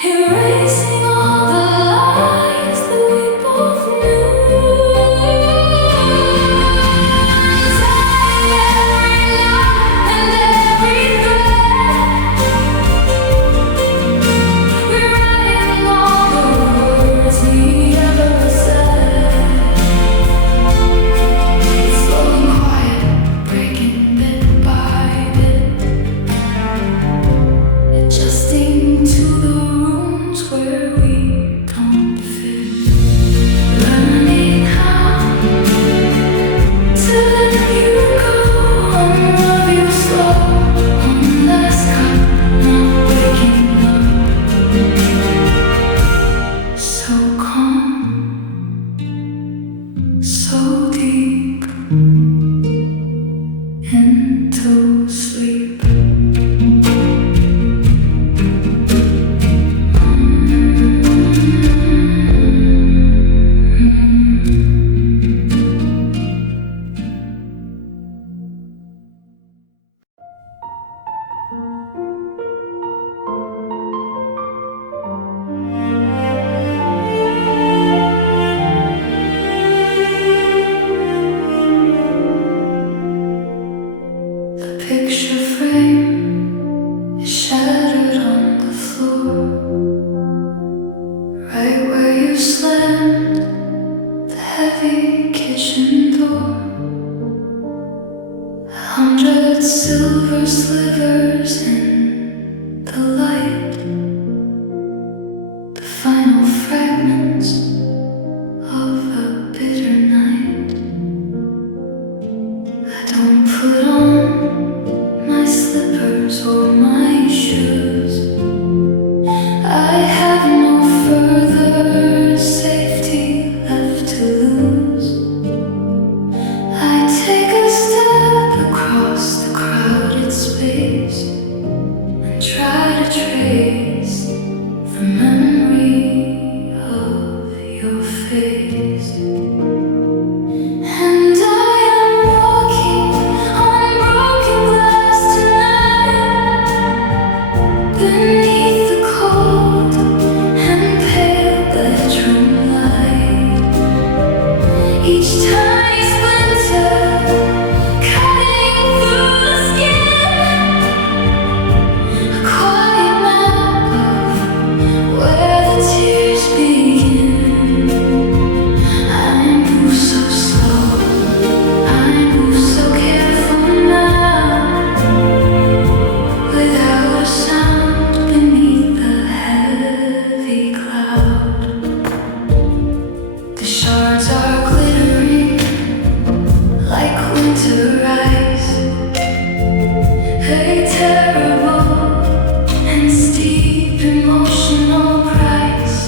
erasing all the lies that we both knew. Tying every knot and every thread, rewriting all the words we ever said. It's slow and quiet, breaking bit by bit, adjusting to the rooms where we don't fit. Learning how to let you go, unlove you slow, one last cut, not waking up. So calm, so deep into sleep. The picture frame is shattered on the floor, right where you slammed the heavy kitchen door. 100 silver slivers in the light, the final fragments of a bitter night. I don't put on my slippers or my shoes. I have no further safety left to lose. I take a step across the crowded space and try to trace the memory of your face. And I am walking on broken glass tonight, beneath the cold and pale bedroom light. Each tiny splinter cutting through the skin, a quiet map of where the tears begin. I move so slow, I move so careful now, without a sound beneath the heavy cloud. The shards are glittering like winter ice, a terrible and steep emotional price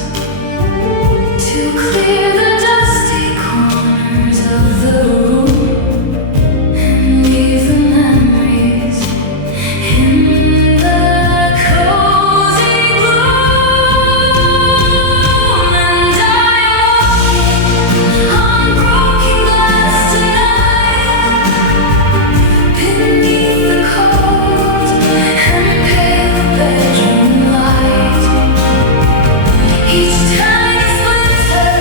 to clear the dusty corners of the room and leave the memories in the cozy gloom. And I'm on broken glass tonight, beneath the cold and pale bedroom light. Each tiny splinter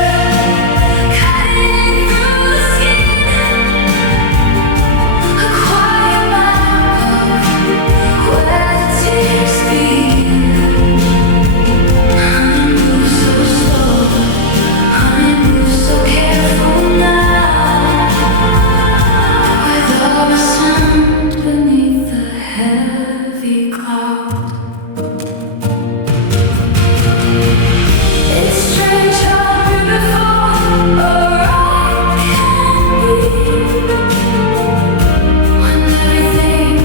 cutting through the skin, a quiet map of where the tears begin. I move so slow, I move so careful now, without a sound beneath the heavy cloud. It's strange how beautiful a ride can be when everything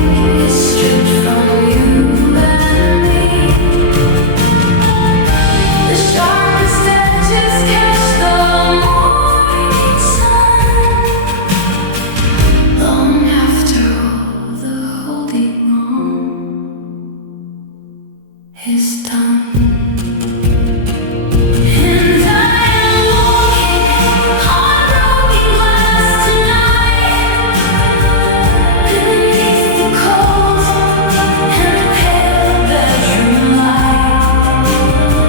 is stripped from you and me. The sharpest edges catch the morning sun, long after all the holding on is done. And I am walking on broken glass tonight, beneath the cold and pale bedroom light.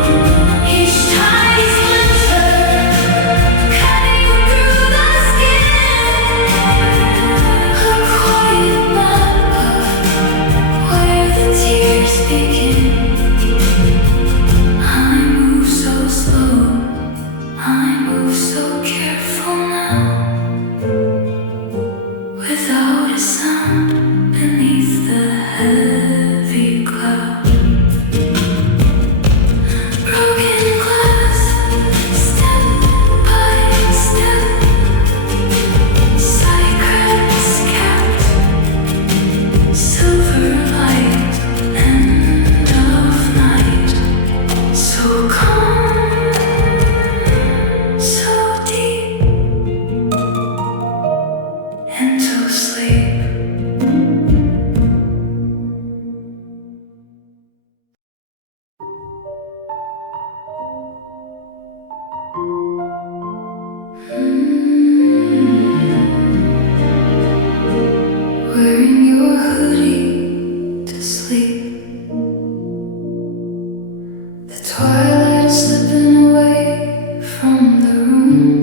The twilight is slipping away from the room,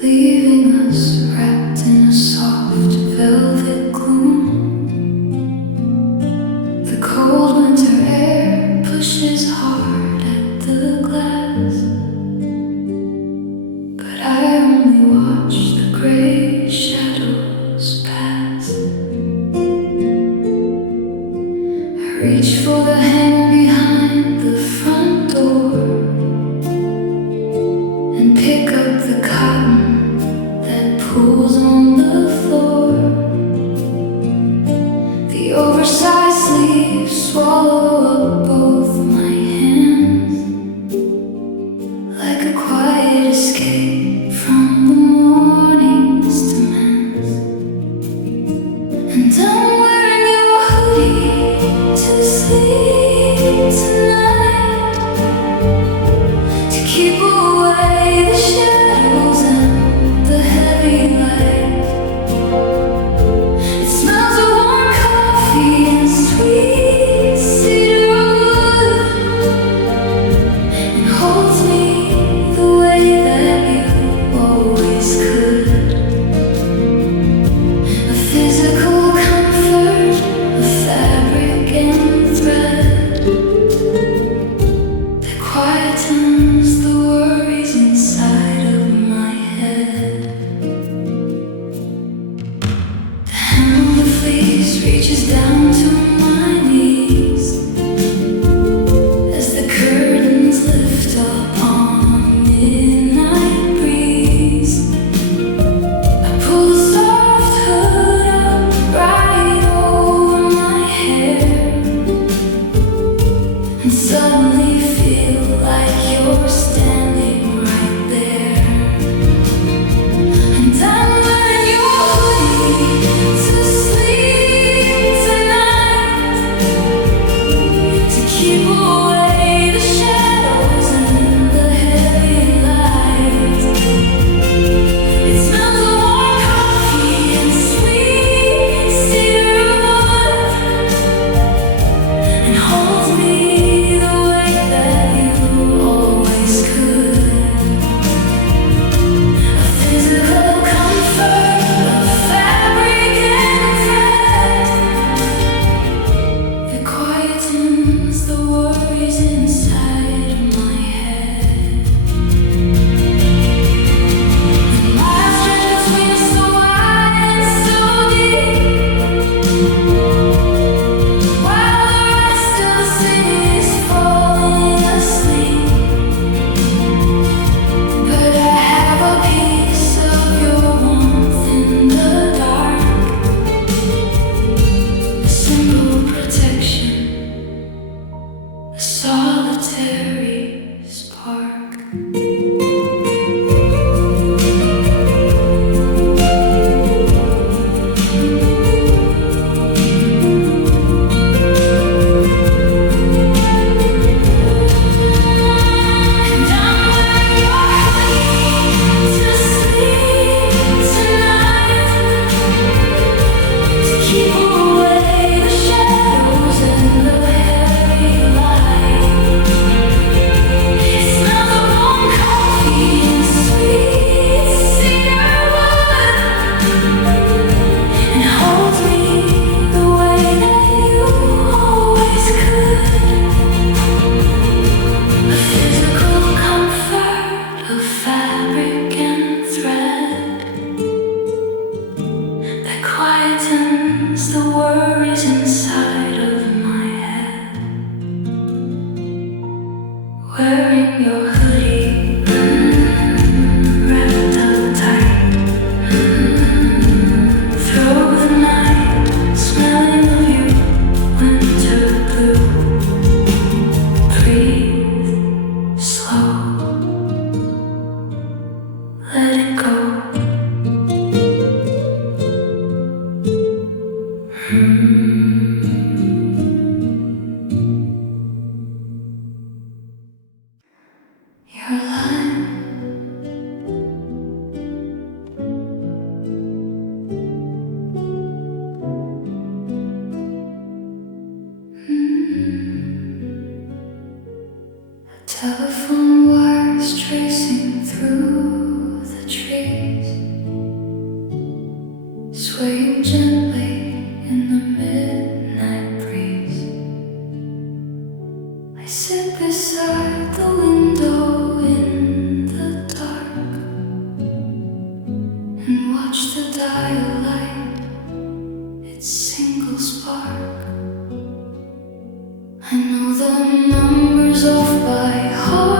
leaving us wrapped in a soft velvet gloom. The cold winter air pushes hard at the glass, but I only watch the gray shadows pass. I reach for the hanger behind the front door and pick up the cotton that pools on the floor. The oversized sleeves swallow up both my hands, like a quiet escape from the morning's demands. And I'm wearing your hoodie to sleep tonight, to keep away the shadows and the heavy light. It smells of warm coffee and sweet cedar wood, and holds me the way that you always could. A physical comfort, a fabric and thread that quietens the worries inside of my head. The hem of the fleece reaches down to my knees as the curtains lift up on a midnight breeze. I pull the soft hood up right over my hair, and suddenly feel like you're standing right there. And I'm wearing your hoodie to sleep tonight, to keep away the shadows and the heavy light. It smells of warm coffee and sweet cedar wood, and holds me the way that you always could. A physical comfort, a fabric and thread that quietens the worries inside of my head. The miles stretch between us so wide and so deep, while the rest of the city is falling asleep. But I have a piece of your warmth in the dark, a simple protection, a solitary spark. And I'm wearing your hoodie to sleep tonight, to keep away the shadows and the heavy light. It smells of warm coffee and sweet cedar wood, and holds me the way that you always could. A physical comfort, a fabric and thread that quietens the worries inside of my head. Wearing your hoodie, wrapped up tight, through the night, smelling of you, winter blue. Breathe slow, let it go. sit beside the window in the dark and watch the dial light its single spark. I know the numbers off by heart.